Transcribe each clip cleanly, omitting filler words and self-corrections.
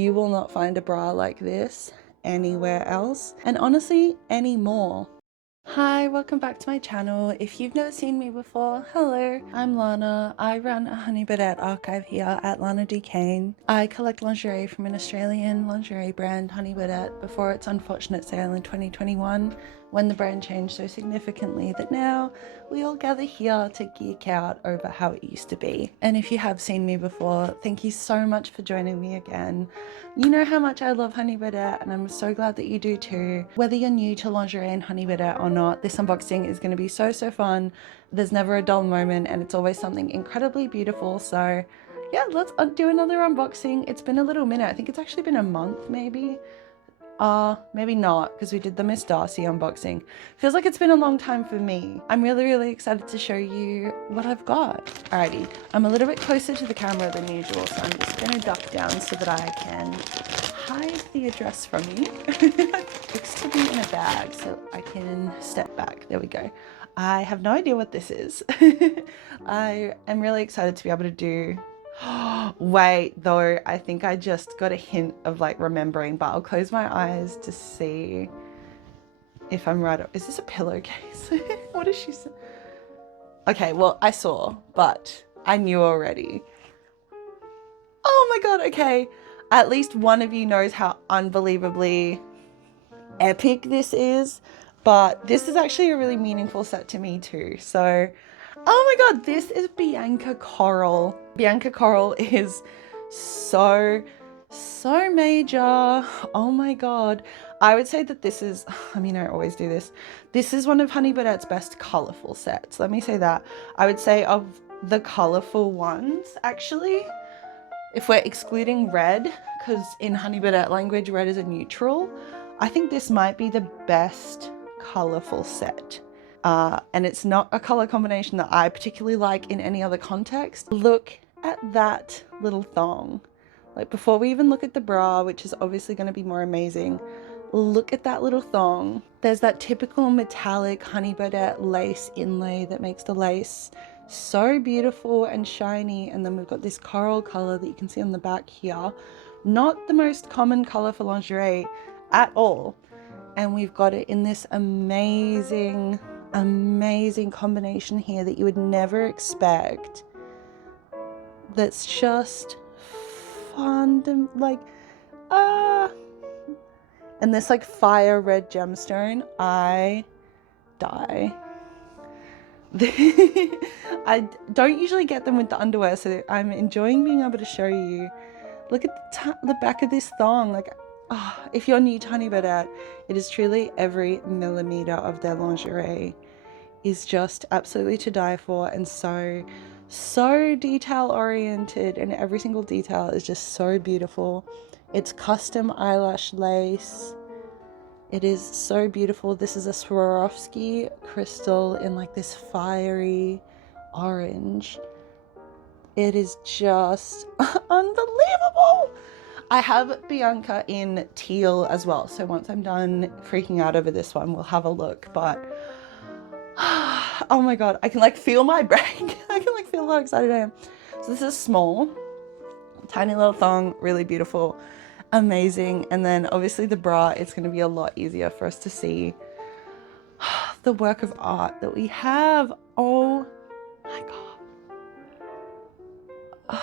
You will not find a bra like this anywhere else, and honestly, anymore. Hi, welcome back to my channel. If you've never seen me before, hello, I'm Lana. I run a Honey Birdette archive here at Lana Duchannes. I collect lingerie from an Australian lingerie brand, Honey Birdette, before its unfortunate sale in 2021, when the brand changed so significantly that now we all gather here to geek out over how it used to be. And if you have seen me before, thank you so much for joining me again. You know how much I love Honey Birdette, and I'm so glad that you do too. Whether you're new to lingerie and Honey Birdette or not, this unboxing is going to be so fun. There's never a dull moment, and it's always something incredibly beautiful. So yeah, let's do another unboxing. It's been a little minute. I think it's actually been a month maybe. Maybe not, because we did the Miss Darcy unboxing. Feels like it's been a long time for me. I'm really excited to show you what I've got. Alrighty, I'm a little bit closer to the camera than usual, so I'm just gonna duck down so that I can hide the address from you. It looks to be in a bag, so I can step back. There we go. I have no idea what this is. I am really excited to be able to do wait, though, I think I just got a hint of like remembering, but I'll close my eyes to see if I'm right. Is this a pillowcase? What is she saying? Okay, well, I saw, but I knew already. Oh my god, okay. At least one of you knows how unbelievably epic this is, but this is actually a really meaningful set to me too. So oh my god, this is Bianca coral. Bianca coral is so major. Oh my god. I would say that this is, I mean, I always do this. This is one of Honey Birdette's best colorful sets. Let me say that. I would say of the colorful ones, actually, if we're excluding red, because in Honey Birdette language, red is a neutral, I think this might be the best colorful set. And it's not a color combination that I particularly like in any other context. Look at that little thong. Like, before we even look at the bra, which is obviously going to be more amazing, look at that little thong. There's that typical metallic Honey Birdette lace inlay that makes the lace so beautiful and shiny, and then we've got this coral color that you can see on the back here. Not the most common color for lingerie at all, and we've got it in this amazing combination here that you would never expect. That's just fun to like, and this like fire red gemstone, I die. I don't usually get them with the underwear, so I'm enjoying being able to show you. Look at the back of this thong. Like, if you're new to Honey Birdette, it is truly every millimeter of their lingerie is just absolutely to die for, and so detail oriented, and every single detail is just so beautiful. It's custom eyelash lace. It is so beautiful. This is a Swarovski crystal in like this fiery orange. It is just unbelievable. I have Bianca in teal as well, so once I'm done freaking out over this one, we'll have a look. But oh my god, I can like feel my brain. I can like feel how excited I am. So this is small, tiny little thong, really beautiful, amazing. And then obviously the bra, it's going to be a lot easier for us to see the work of art that we have. Oh my god.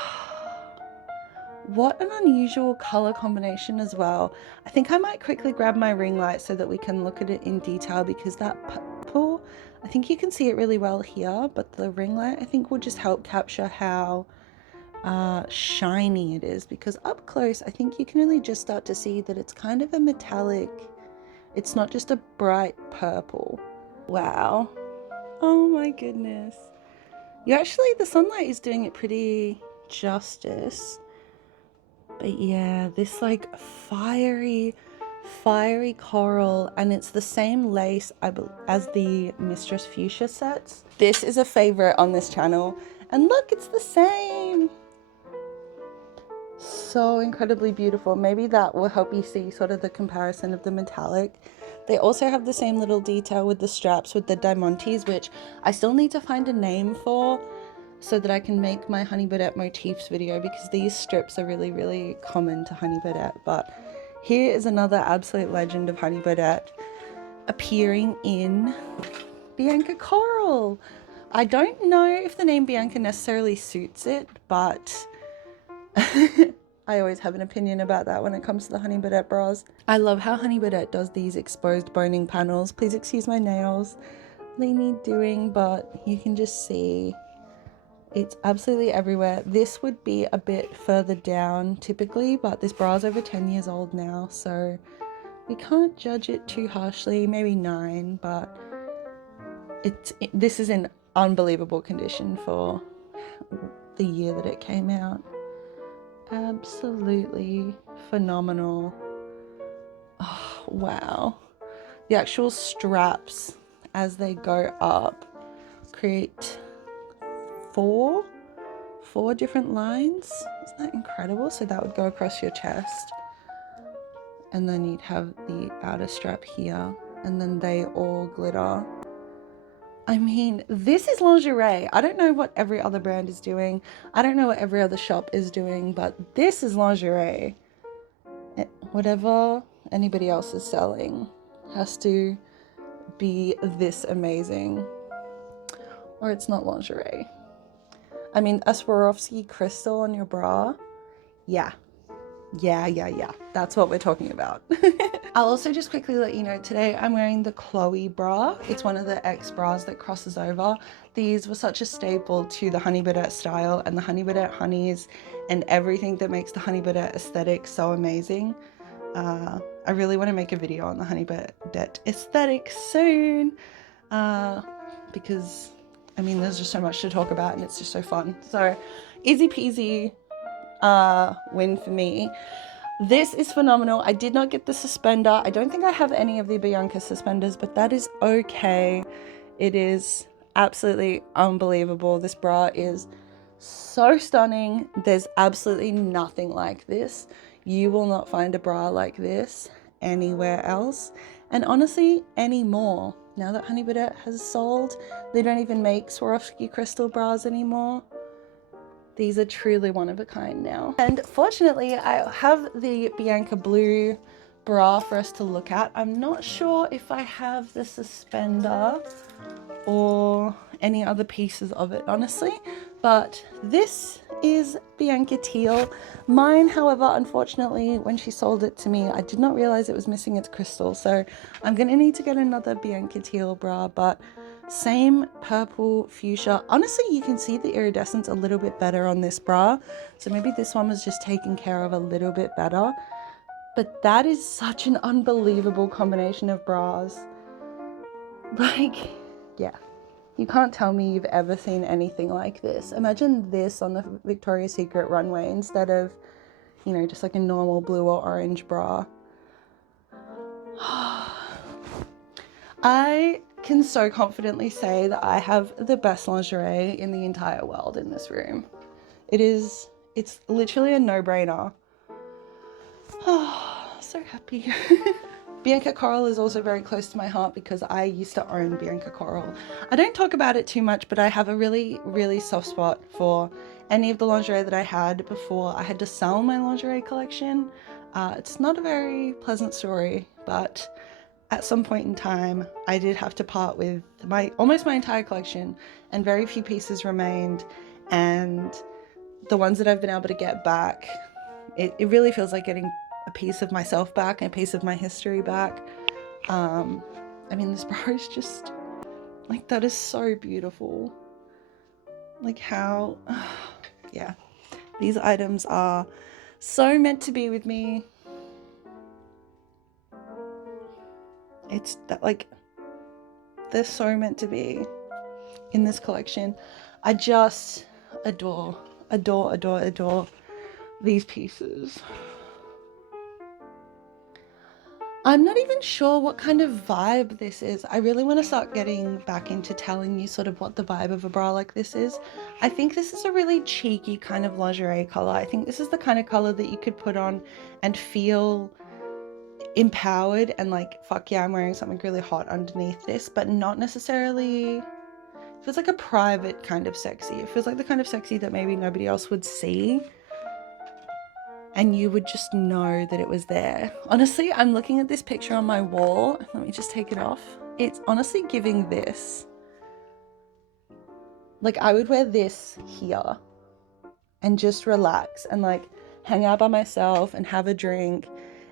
What an unusual color combination as well. I think I might quickly grab my ring light so that we can look at it in detail, because that purple, I think you can see it really well here, but the ring light I think will just help capture how shiny it is, because up close I think you can really just start to see that it's kind of a metallic, it's not just a bright purple. Wow. Oh my goodness. The sunlight is doing it pretty justice. But yeah, this like fiery coral, and it's the same lace as the Mistress Fuchsia sets. This is a favorite on this channel, and look, it's the same. So incredibly beautiful. Maybe that will help you see sort of the comparison of the metallic. They also have the same little detail with the straps with the diamantes, which I still need to find a name for. so that I can make my Honey Birdette motifs video, because these strips are really, really common to Honey Birdette. But here is another absolute legend of Honey Birdette appearing in Bianca Coral. I don't know if the name Bianca necessarily suits it, but I always have an opinion about that when it comes to the Honey Birdette bras. I love how Honey Birdette does these exposed boning panels. Please excuse my nails, they need doing, but you can just see it's absolutely everywhere. This would be a bit further down typically, but this bra is over 10 years old now, so we can't judge it too harshly. Maybe 9, but this is in unbelievable condition for the year that it came out. Absolutely phenomenal. Oh, wow. The actual straps as they go up create four different lines. Isn't that incredible? So that would go across your chest, and then you'd have the outer strap here, and then they all glitter. I mean, this is lingerie. I don't know what every other brand is doing. I don't know what every other shop is doing, but this is lingerie. Whatever anybody else is selling has to be this amazing, or it's not lingerie. I mean, a Swarovski crystal on your bra. Yeah. That's what we're talking about. I'll also just quickly let you know, today I'm wearing the Chloe bra. It's one of the X bras that crosses over. These were such a staple to the Honey Birdette style and the Honey Birdette honeys and everything that makes the Honey Birdette aesthetic so amazing. I really want to make a video on the Honey Birdette aesthetic soon, because I mean, there's just so much to talk about and it's just so fun. So easy peasy win for me. This is phenomenal. I did not get the suspender. I don't think I have any of the Bianca suspenders, but that is okay. It is absolutely unbelievable. This bra is so stunning. There's absolutely nothing like this. You will not find a bra like this anywhere else, and honestly anymore. Now that Honey Birdette has sold, they don't even make Swarovski crystal bras anymore. These are truly one of a kind now. And fortunately, I have the Bianca blue bra for us to look at. I'm not sure if I have the suspender or any other pieces of it, honestly, but this is Bianca teal. Mine, however, unfortunately, when she sold it to me, I did not realize it was missing its crystal, so I'm gonna need to get another Bianca teal bra, but same purple fuchsia. Honestly, you can see the iridescence a little bit better on this bra, so maybe this one was just taken care of a little bit better. But that is such an unbelievable combination of bras. Like, yeah, you can't tell me you've ever seen anything like this. Imagine this on the Victoria's Secret runway instead of, you know, just like a normal blue or orange bra. I can so confidently say that I have the best lingerie in the entire world in this room. It's literally a no-brainer. Oh, so happy. Bianca Coral is also very close to my heart because I used to own Bianca Coral. I don't talk about it too much, but I have a really, really soft spot for any of the lingerie that I had before I had to sell my lingerie collection. It's not a very pleasant story, but at some point in time, I did have to part with almost my entire collection, and very few pieces remained, and the ones that I've been able to get back, it really feels like getting a piece of myself back and a piece of my history back. I mean, this bra is just, like, that is so beautiful. Like how, yeah, these items are so meant to be with me. It's that, like, they're so meant to be in this collection. I just adore these pieces. I'm not even sure what kind of vibe this is. I really want to start getting back into telling you sort of what the vibe of a bra like this is. I think this is a really cheeky kind of lingerie color. I think this is the kind of color that you could put on and feel empowered and like, fuck yeah, I'm wearing something really hot underneath this, but not necessarily feels like a private kind of sexy. It feels like the kind of sexy that maybe nobody else would see, and you would just know that it was there. Honestly, I'm looking at this picture on my wall. Let me just take it off. It's honestly giving this. Like, I would wear this here and just relax and like hang out by myself and have a drink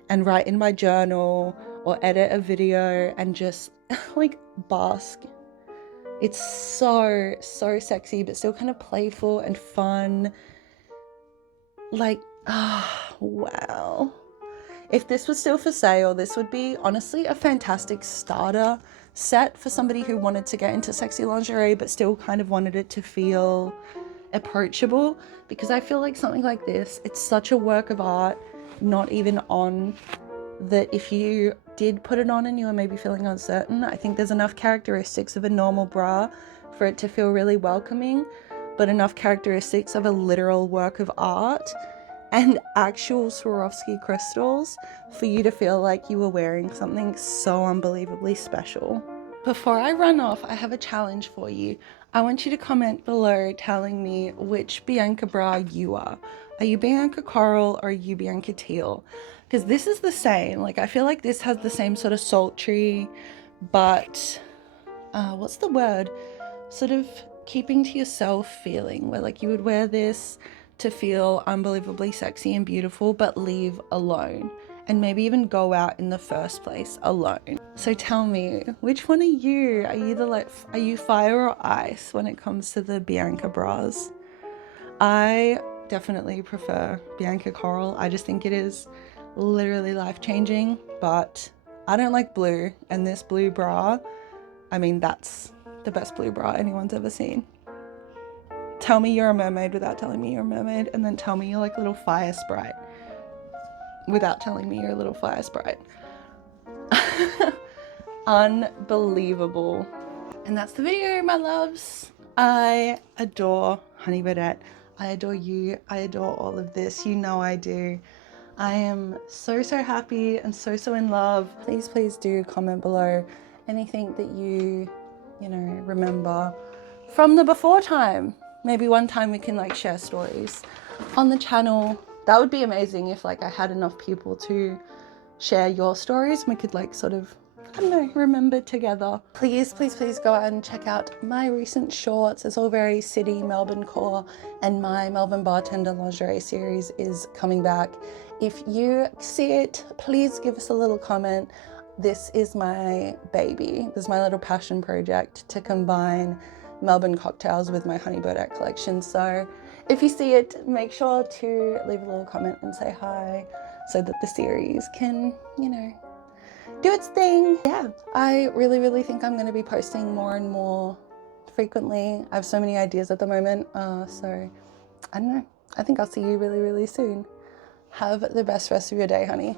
and write in my journal or edit a video and just like bask. It's so sexy, but still kind of playful and fun. Like, wow. If this was still for sale, this would be honestly a fantastic starter set for somebody who wanted to get into sexy lingerie but still kind of wanted it to feel approachable, because I feel like something like this, it's such a work of art, not even on, that if you did put it on and you were maybe feeling uncertain, I think there's enough characteristics of a normal bra for it to feel really welcoming, but enough characteristics of a literal work of art and actual Swarovski crystals for you to feel like you were wearing something so unbelievably special. Before I run off, I have a challenge for you. I want you to comment below telling me which Bianca bra you are. Are you Bianca Coral or are you Bianca Teal? Because this is the same. Like, I feel like this has the same sort of sultry, but what's the word? Sort of keeping to yourself feeling, where like you would wear this to feel unbelievably sexy and beautiful, but leave alone, and maybe even go out in the first place alone. So tell me, which one are you? Are you fire or ice when it comes to the Bianca bras? I definitely prefer Bianca Coral. I just think it is literally life-changing, but I don't like blue, and this blue bra, I mean, that's the best blue bra anyone's ever seen. Tell me you're a mermaid without telling me you're a mermaid, and then tell me you're like a little fire sprite without telling me you're a little fire sprite. Unbelievable. And that's the video, my loves. I adore Honey Birdette. I adore you. I adore all of this. You know I do. I am so happy and so in love. Please do comment below anything that you know, remember from the before time. Maybe one time we can like share stories on the channel. That would be amazing if like I had enough people to share your stories and we could like sort of, I don't know, remember together. Please go out and check out my recent shorts. It's all very city Melbourne core, and my Melbourne bartender lingerie series is coming back. If you see it, please give us a little comment. This is my baby. This is my little passion project to combine Melbourne cocktails with my Honey Birdette collection. So if you see it, make sure to leave a little comment and say hi so that the series can, you know, do its thing. Yeah, I really think I'm going to be posting more and more frequently. I have so many ideas at the moment, so I don't know. I think I'll see you really soon. Have the best rest of your day, honey.